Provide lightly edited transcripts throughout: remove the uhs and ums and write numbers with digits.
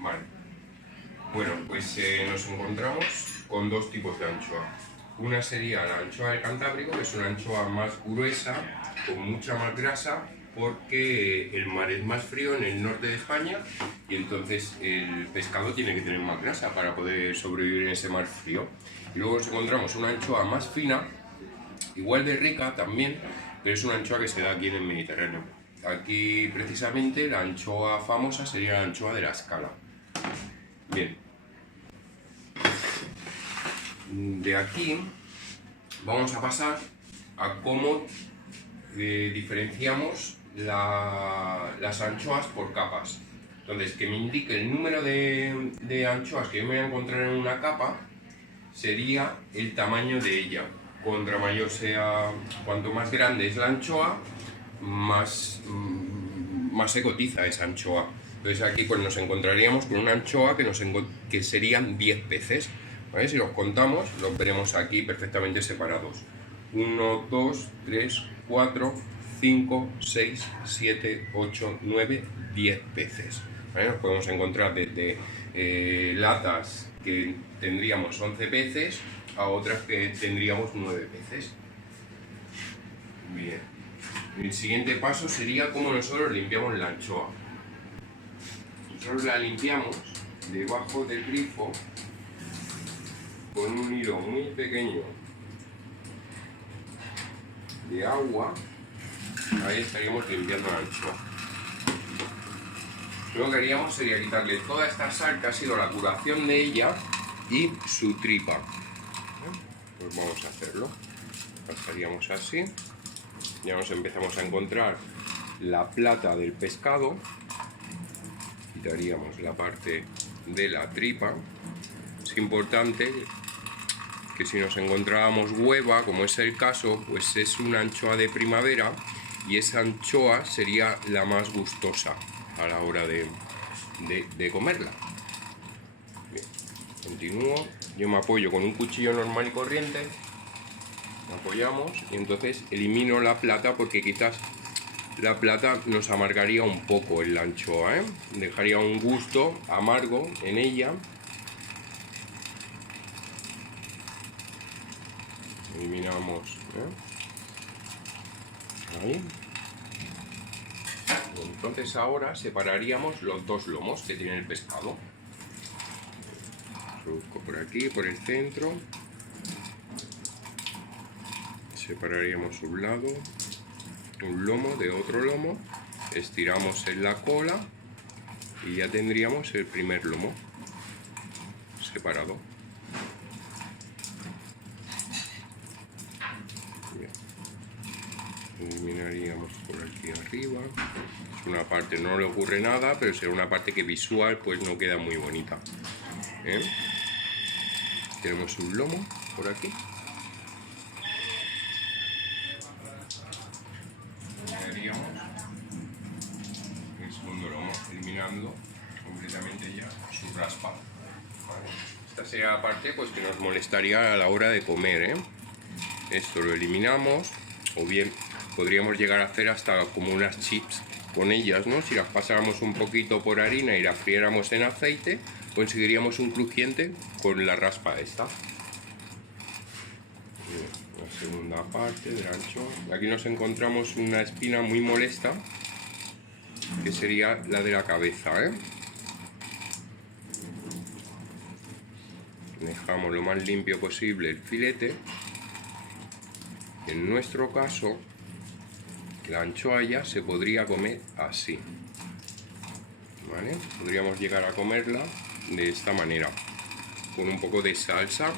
Vale. Bueno, pues nos encontramos con dos tipos de anchoa. Una sería la anchoa del Cantábrico, que es una anchoa más gruesa, con mucha más grasa, porque el mar es más frío en el norte de España y entonces el pescado tiene que tener más grasa para poder sobrevivir en ese mar frío. Y luego nos encontramos una anchoa más fina, igual de rica también, pero es una anchoa que se da aquí en el Mediterráneo. Aquí precisamente la anchoa famosa sería la anchoa de la Scala. Bien, de aquí vamos a pasar a cómo diferenciamos las anchoas por capas. Entonces, que me indique el número de anchoas que yo me voy a encontrar en una capa sería el tamaño de ella. Contra mayor sea, cuanto más grande es la anchoa, más se cotiza esa anchoa. Entonces aquí pues nos encontraríamos con una anchoa que serían 10 peces. ¿Vale? Si los contamos, los veremos aquí perfectamente separados. 1, 2, 3, 4, 5, 6, 7, 8, 9, 10 peces. ¿Vale? Nos podemos encontrar desde latas que tendríamos 11 peces a otras que tendríamos 9 peces. Bien. El siguiente paso sería cómo nosotros limpiamos la anchoa. Nosotros la limpiamos debajo del grifo con un hilo muy pequeño de agua. Ahí estaríamos limpiando la anchoa. Lo que haríamos sería quitarle toda esta sal que ha sido la curación de ella y su tripa. Pues vamos a hacerlo. Pasaríamos así. Ya nos empezamos a encontrar la plata del pescado. Quitaríamos la parte de la tripa. Es importante que si nos encontrábamos hueva, como es el caso, pues es una anchoa de primavera y esa anchoa sería la más gustosa a la hora de comerla. Bien, continúo. Yo me apoyo con un cuchillo normal y corriente. Apoyamos y entonces elimino la plata porque quizás la plata nos amargaría un poco en la anchoa, ¿eh? Dejaría un gusto amargo en ella. Eliminamos, ¿eh? Ahí. Entonces ahora separaríamos los dos lomos que tiene el pescado. Lo busco por aquí, por el centro. Separaríamos un lado, un lomo de otro lomo, estiramos en la cola y ya tendríamos el primer lomo separado. Bien. Eliminaríamos por aquí arriba. Es una parte, no le ocurre nada, pero será una parte que visual pues no queda muy bonita. ¿Eh? Tenemos un lomo por aquí. El segundo lomo, eliminando completamente ya su raspa. Vale. Esta sería la parte pues, que nos molestaría a la hora de comer, ¿eh? Esto lo eliminamos, o bien podríamos llegar a hacer hasta como unas chips con ellas, ¿no? Si las pasáramos un poquito por harina y las friéramos en aceite, conseguiríamos un crujiente con la raspa esta. La segunda parte del ancho. Aquí nos encontramos una espina muy molesta, que sería la de la cabeza, ¿eh? Dejamos lo más limpio posible el filete. En nuestro caso, la anchoa ya se podría comer así, ¿vale? Podríamos llegar a comerla de esta manera, con un poco de salsa.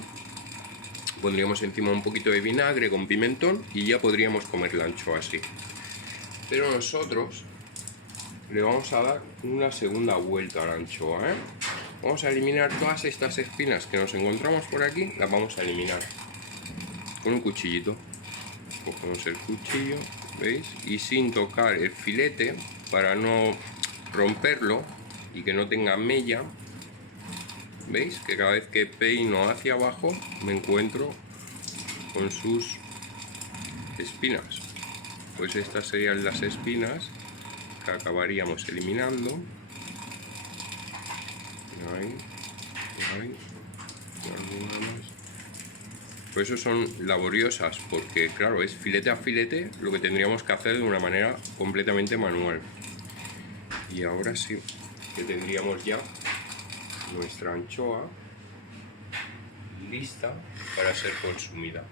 Pondríamos encima un poquito de vinagre con pimentón y ya podríamos comer la anchoa así. Pero nosotros le vamos a dar una segunda vuelta a la anchoa, ¿eh? Vamos a eliminar todas estas espinas que nos encontramos por aquí, las vamos a eliminar con un cuchillito. Cogemos el cuchillo, ¿veis? Y sin tocar el filete para no romperlo y que no tenga mella. ¿Veis? Que cada vez que peino hacia abajo me encuentro con sus espinas. Pues estas serían las espinas que acabaríamos eliminando. Ahí, ahí, y alguna más. Por eso son laboriosas, porque claro, es filete a filete lo que tendríamos que hacer de una manera completamente manual. Y ahora sí, que tendríamos ya nuestra anchoa lista para ser consumida.